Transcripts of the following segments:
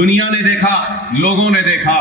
دنیا نے دیکھا، لوگوں نے دیکھا،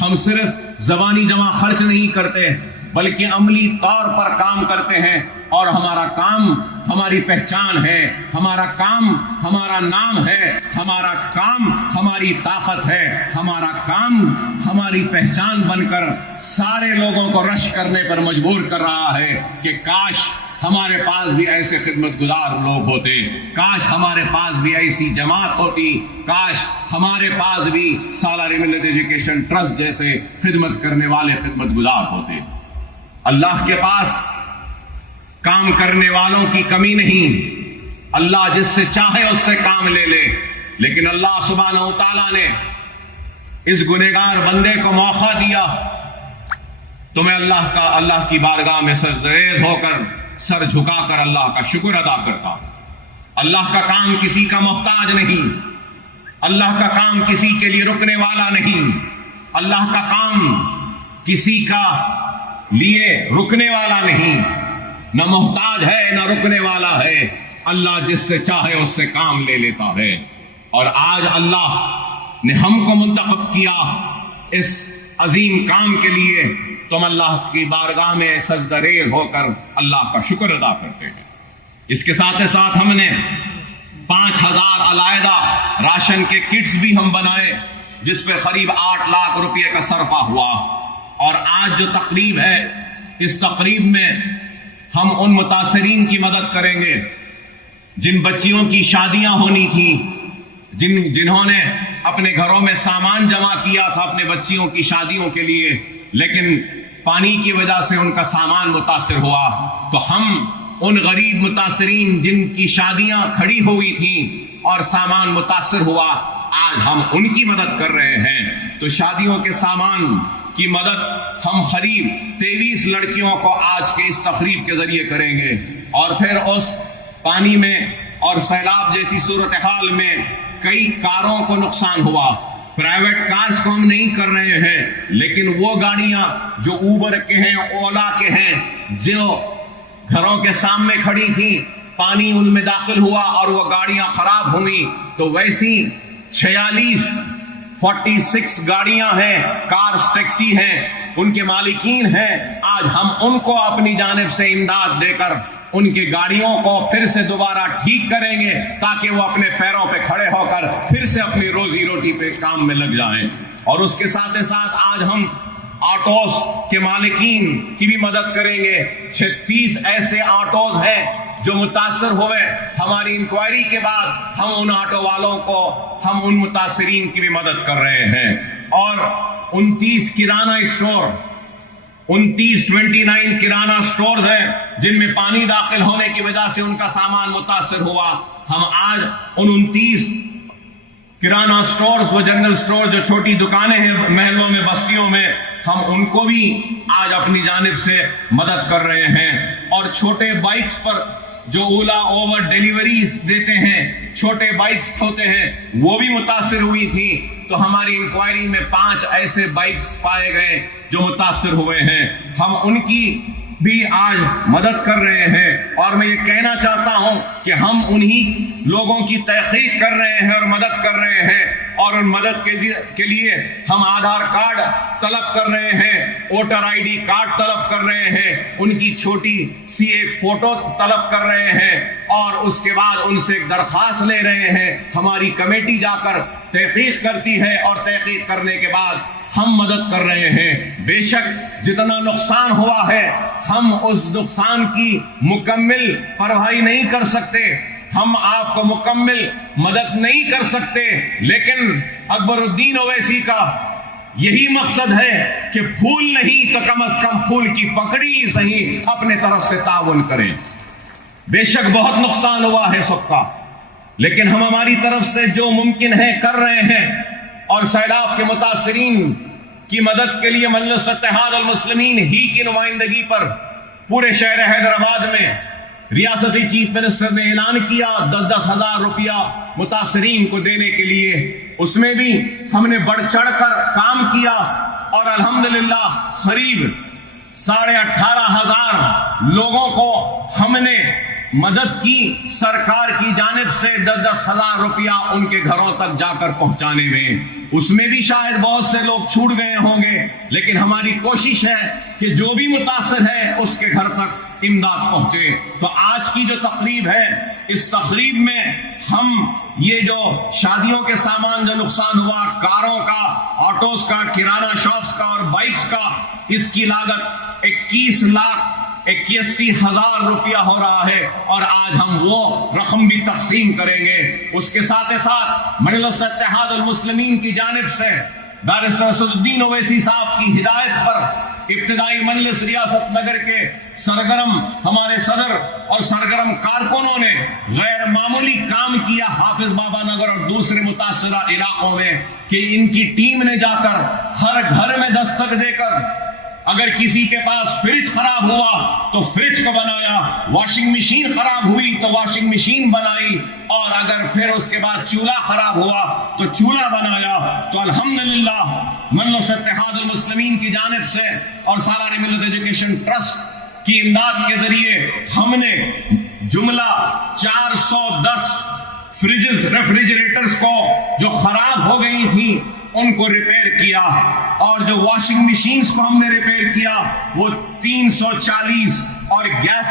ہم صرف زبانی جمع خرچ نہیں کرتے بلکہ عملی طور پر کام کرتے ہیں، اور ہمارا کام ہماری پہچان ہے، ہمارا کام ہمارا نام ہے، ہمارا کام ہماری طاقت ہے، ہمارا کام ہماری پہچان بن کر سارے لوگوں کو رش کرنے پر مجبور کر رہا ہے کہ کاش ہمارے پاس بھی ایسے خدمت گزار لوگ ہوتے، کاش ہمارے پاس بھی ایسی جماعت ہوتی، کاش ہمارے پاس بھی سالار ملت ایجوکیشن ٹرسٹ جیسے خدمت کرنے والے خدمت گزار ہوتے۔ اللہ کے پاس کام کرنے والوں کی کمی نہیں، اللہ جس سے چاہے اس سے کام لے لے، لیکن اللہ سبحانہ و تعالیٰ نے اس گنہگار بندے کو موقع دیا تو میں اللہ کی بارگاہ میں سجدریز ہو کر سر جھکا کر اللہ کا شکر ادا کرتا ہوں۔ اللہ کا کام کسی کا محتاج نہیں، اللہ کا کام کسی کے لیے رکنے والا نہیں، اللہ کا کام کسی کا لیے رکنے والا نہیں، نہ محتاج ہے نہ رکنے والا ہے، اللہ جس سے چاہے اس سے کام لے لیتا ہے۔ اور آج اللہ نے ہم کو منتخب کیا اس عظیم کام کے لیے، تم اللہ کی بارگاہ میں سجدہ ریز ہو کر اللہ کا شکر ادا کرتے ہیں۔ اس کے ساتھ ساتھ ہم نے 5000 علیحدہ راشن کے کٹس بھی ہم بنائے، جس پہ قریب 8 لاکھ روپے کا صرفہ ہوا۔ اور آج جو تقریب ہے، اس تقریب میں ہم ان متاثرین کی مدد کریں گے جن بچیوں کی شادیاں ہونی تھیں، جنہوں نے اپنے گھروں میں سامان جمع کیا تھا اپنے بچیوں کی شادیوں کے لیے، لیکن پانی کی وجہ سے ان کا سامان متاثر ہوا، تو ہم ان غریب متاثرین جن کی شادیاں کھڑی ہوئی تھیں اور سامان متاثر ہوا، آج ہم ان کی مدد کر رہے ہیں۔ تو شادیوں کے سامان کی مدد ہم قریب 23 لڑکیوں کو آج کے اس تقریب کے ذریعے کریں گے۔ اور پھر اس پانی میں اور سیلاب جیسی صورتحال میں کئی کاروں کو نقصان ہوا، پرائیویٹ کارز کو ہم نہیں کر رہے ہیں، لیکن وہ گاڑیاں جو اوبر کے ہیں، اولا کے ہیں، جو گھروں کے سامنے کھڑی تھیں، پانی ان میں داخل ہوا اور وہ گاڑیاں خراب ہوئیں، تو ویسی 46 گاڑیاں ہیں، کارز ٹیکسی ہیں، ان کے مالکین ہیں، آج ہم ان کو اپنی جانب سے امداد دے کر ان کی گاڑیوں کو پھر سے دوبارہ ٹھیک کریں گے تاکہ وہ اپنے پیروں پہ کھڑے ہو کر پھر سے اپنی روزی روٹی پہ کام میں لگ جائیں۔ اور اس کے ساتھ ساتھ آج ہم آٹوز کے مالکین کی بھی مدد کریں گے۔ 36 ایسے آٹوز ہیں جو متاثر ہوئے، ہماری انکوائری کے بعد ہم ان آٹو والوں کو، ہم ان متاثرین کی بھی مدد کر رہے ہیں۔ اور 29 کرانہ اسٹور، 29 کرانہ اسٹورز ہیں جن میں پانی داخل ہونے کی وجہ سے ان کا سامان متاثر ہوا، ہم آج ان 29 کرانہ اسٹورز، وہ جنرل اسٹور جو چھوٹی دکانیں ہیں محلوں میں، بستیوں میں، ہم ان کو بھی آج اپنی جانب سے مدد کر رہے ہیں۔ اور چھوٹے بائکس پر جو اولا اوور ڈیلیوریز دیتے ہیں، چھوٹے بائکس ہوتے ہیں، وہ بھی متاثر ہوئی تھی، تو ہماری انکوائری میں 5 ایسے بائکس پائے گئے جو متاثر ہوئے ہیں، ہم ان کی بھی آج مدد کر رہے ہیں۔ اور میں یہ کہنا چاہتا ہوں کہ ہم انہی لوگوں کی تحقیق کر رہے ہیں اور مدد کر رہے ہیں، اور ان مدد کے لیے ہم آدھار کارڈ طلب کر رہے ہیں، ووٹر آئی ڈی کارڈ طلب کر رہے ہیں، ان کی چھوٹی سی ایک فوٹو طلب کر رہے ہیں، اور اس کے بعد ان سے ایک درخواست لے رہے ہیں۔ ہماری کمیٹی جا کر تحقیق کرتی ہے اور تحقیق کرنے کے بعد ہم مدد کر رہے ہیں۔ بے شک جتنا نقصان ہوا ہے ہم اس نقصان کی مکمل بھرپائی نہیں کر سکتے، ہم آپ کو مکمل مدد نہیں کر سکتے، لیکن اکبر الدین اویسی کا یہی مقصد ہے کہ پھول نہیں تو کم از کم پھول کی پکڑی ہی صحیح اپنے طرف سے تعاون کریں۔ بے شک بہت نقصان ہوا ہے سب کا، لیکن ہم ہماری طرف سے جو ممکن ہے کر رہے ہیں۔ اور سیلاب کے متاثرین کی مدد کے لیے مجلس اتحاد المسلمین ہی کی نمائندگی پر پورے شہر حیدرآباد میں ریاستی چیف منسٹر نے اعلان کیا 10-10 ہزار روپیہ متاثرین کو دینے کے لیے، اس میں بھی ہم نے بڑھ چڑھ کر کام کیا، اور الحمدللہ قریب 18,500 لوگوں کو ہم نے مدد کی سرکار کی جانب سے 10,000 روپیہ ان کے گھروں تک جا کر پہنچانے میں. اس میں بھی شاید بہت سے لوگ چھوٹ گئے ہوں گے، لیکن ہماری کوشش ہے کہ جو بھی متاثر ہے اس کے گھر تک امداد پہنچے. تو آج کی جو تقریب ہے، اس تقریب میں ہم یہ جو شادیوں کے سامان جو نقصان ہوا، کاروں کا، آٹوز کا، کرانہ شاپس کا اور بائکس کا، اس کی لاگت 21,81,000 روپیہ ہو رہا ہے، اور آج ہم وہ رقم بھی تقسیم کریں گے. اس کے ساتھ ساتھ مجلس اتحاد المسلمین کی جانب سے بیرسٹر اسد الدین اویسی صاحب کی ہدایت پر ابتدائی مجلس ریاست نگر کے سرگرم ہمارے صدر اور سرگرم کارکنوں نے غیر معمولی کام کیا حافظ بابا نگر اور دوسرے متاثرہ علاقوں میں، کہ ان کی ٹیم نے جا کر ہر گھر میں دستک دے کر اگر کسی کے پاس فریج خراب ہوا تو فریج کو بنایا، واشنگ مشین خراب ہوئی تو واشنگ مشین بنائی، اور اگر پھر اس کے بعد چولہا خراب ہوا تو چولہا بنایا. تو الحمدللہ مجلس اتحاد المسلمین کی جانب سے اور سالار ملت ایجوکیشن ٹرسٹ کی امداد کے ذریعے ہم نے جملہ 410 فریجز ریفریجریٹرز کو جو خراب ہو گئی تھی ان کو ریپیئر کیا، اور جو واشنگ مشینز کو ہم نے ریپیئر کیا وہ 340، اور گیس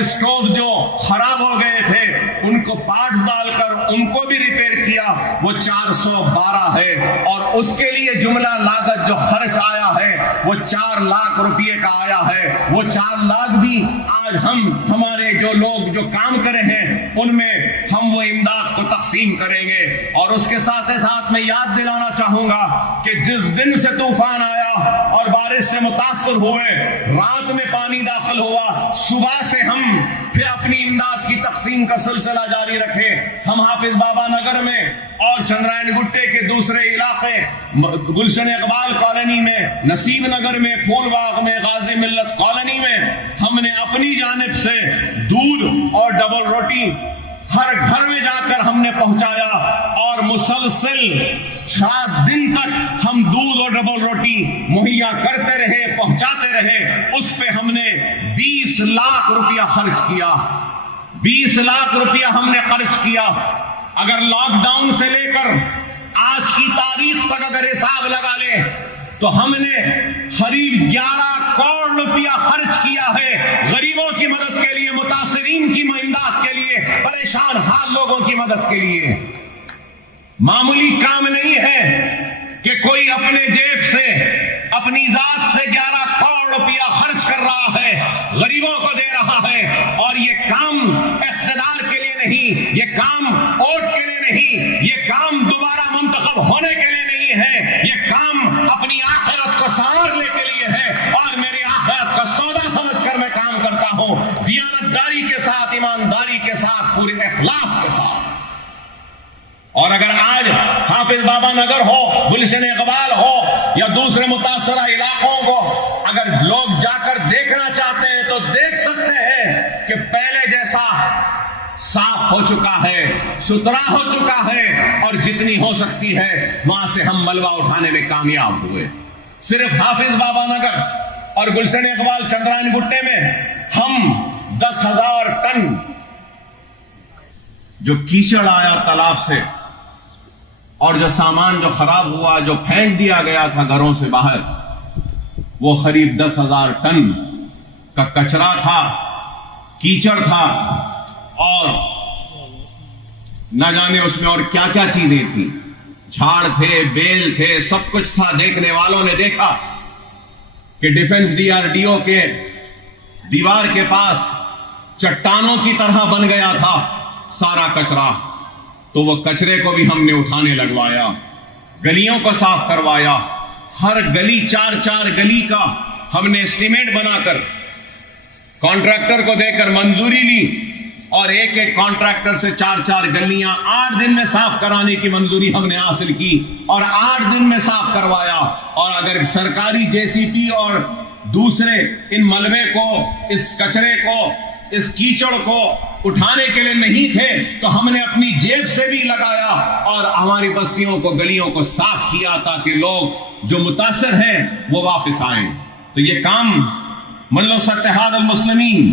اسٹوو جو خراب ہو گئے تھے ان کو پارٹس ڈال کر ان کو بھی ریپیئر کیا، وہ 412 ہے. اور اس کے لیے جملہ لاگت جو خرچ آیا ہے وہ 4 لاکھ روپیے کا آیا ہے. وہ 4 لاکھ بھی آج ہمارے جو لوگ جو کام کرے ہیں ان میں ہم وہ امداد کو تقسیم کریں گے. اور اس کے ساتھ ساتھ میں یاد دلانا چاہوں گا کہ جس دن سے طوفان آیا اور بارش سے متاثر ہوئے، رات میں پانی داخل ہوا، صبح سے ہم پھر اپنی امداد کی تقسیم کا سلسلہ جاری رکھے. ہم حافظ بابا نگر میں اور چندرائن گٹے کے دوسرے علاقے، گلشن اقبال کالونی میں، نصیب نگر میں، پھول باغ میں، غازی ملت کالونی میں ہم نے اپنی جانب سے دودھ اور ڈبل روٹی ہر گھر میں جا کر ہم نے پہنچایا، اور مسلسل 7 دن تک ہم دودھ اور ڈبل روٹی مہیا کرتے رہے، پہنچاتے رہے. اس پہ ہم نے 20 لاکھ روپیہ خرچ کیا. 20 لاکھ روپیہ ہم نے خرچ کیا. اگر لاک ڈاؤن سے لے کر آج کی تاریخ تک اگر حساب لگا لیں تو ہم نے قریب 11 کروڑ روپیہ خرچ کیا ہے غریبوں کی مدد کے لیے، متاثرین کی امداد کے لیے، پریشان حال لوگوں کی مدد کے لیے. معمولی کام نہیں ہے کہ کوئی اپنے جیب سے اپنی ذات سے 11 کروڑ روپیہ خرچ کر رہا ہے، غریبوں کو دے رہا ہے. اور یہ کام اقتدار کے لیے نہیں، یہ کام ووٹ کے لیے نہیں، یہ کام دوبارہ منتخب ہونے کے لیے نہیں ہے، یہ کام اپنی آخرت کو سنوارنے کے لیے ہے. اور میری آخرت کا سودا سمجھ کر میں کام کرتا ہوں، دیانتداری کے ساتھ، ایمانداری کے ساتھ، پورے اخلاص کے ساتھ. اور اگر آج حافظ بابا نگر ہو، گلشن اقبال ہو یا دوسرے متاثرہ علاقوں کو اگر لوگ جا کر دیکھنا چاہتے ہیں تو دیکھ سکتے ہیں کہ پہلے جیسا صاف ہو چکا ہے، ستھرا ہو چکا ہے، اور جتنی ہو سکتی ہے وہاں سے ہم ملبہ اٹھانے میں کامیاب ہوئے. صرف حافظ بابا نگر اور گلشن اقبال چندرائن گٹے میں ہم 10,000 ٹن جو کیچڑ آیا تالاب سے اور جو سامان جو خراب ہوا، جو پھینک دیا گیا تھا گھروں سے باہر، وہ قریب 10,000 ٹن کا کچرا تھا، کیچڑ تھا، اور نہ جانے اس میں اور کیا کیا چیزیں تھیں، جھاڑ تھے، بیل تھے، سب کچھ تھا. دیکھنے والوں نے دیکھا کہ ڈیفنس DRDO کے دیوار کے پاس چٹانوں کی طرح بن گیا تھا سارا کچرا. تو وہ کچرے کو بھی ہم نے اٹھانے لگوایا، گلیوں کو صاف کروایا. ہر گلی 4 گلی کا ہم نے اسٹیمیٹ بنا کر کانٹریکٹر کو دے کر منظوری لی، اور ایک کانٹریکٹر سے 4 گلیاں 8 دن میں صاف کرانے کی منظوری ہم نے حاصل کی، اور 8 دن میں صاف کروایا. اور اگر سرکاری JCP اور دوسرے ان ملبے کو، اس کچرے کو، اس کیچڑ کو اٹھانے کے لیے نہیں تھے تو ہم نے اپنی جیب سے بھی لگایا اور ہماری بستیوں کو، گلیوں کو صاف کیا تاکہ لوگ جو متاثر ہیں وہ واپس آئیں. تو یہ کام مجلس اتحاد المسلمین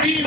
3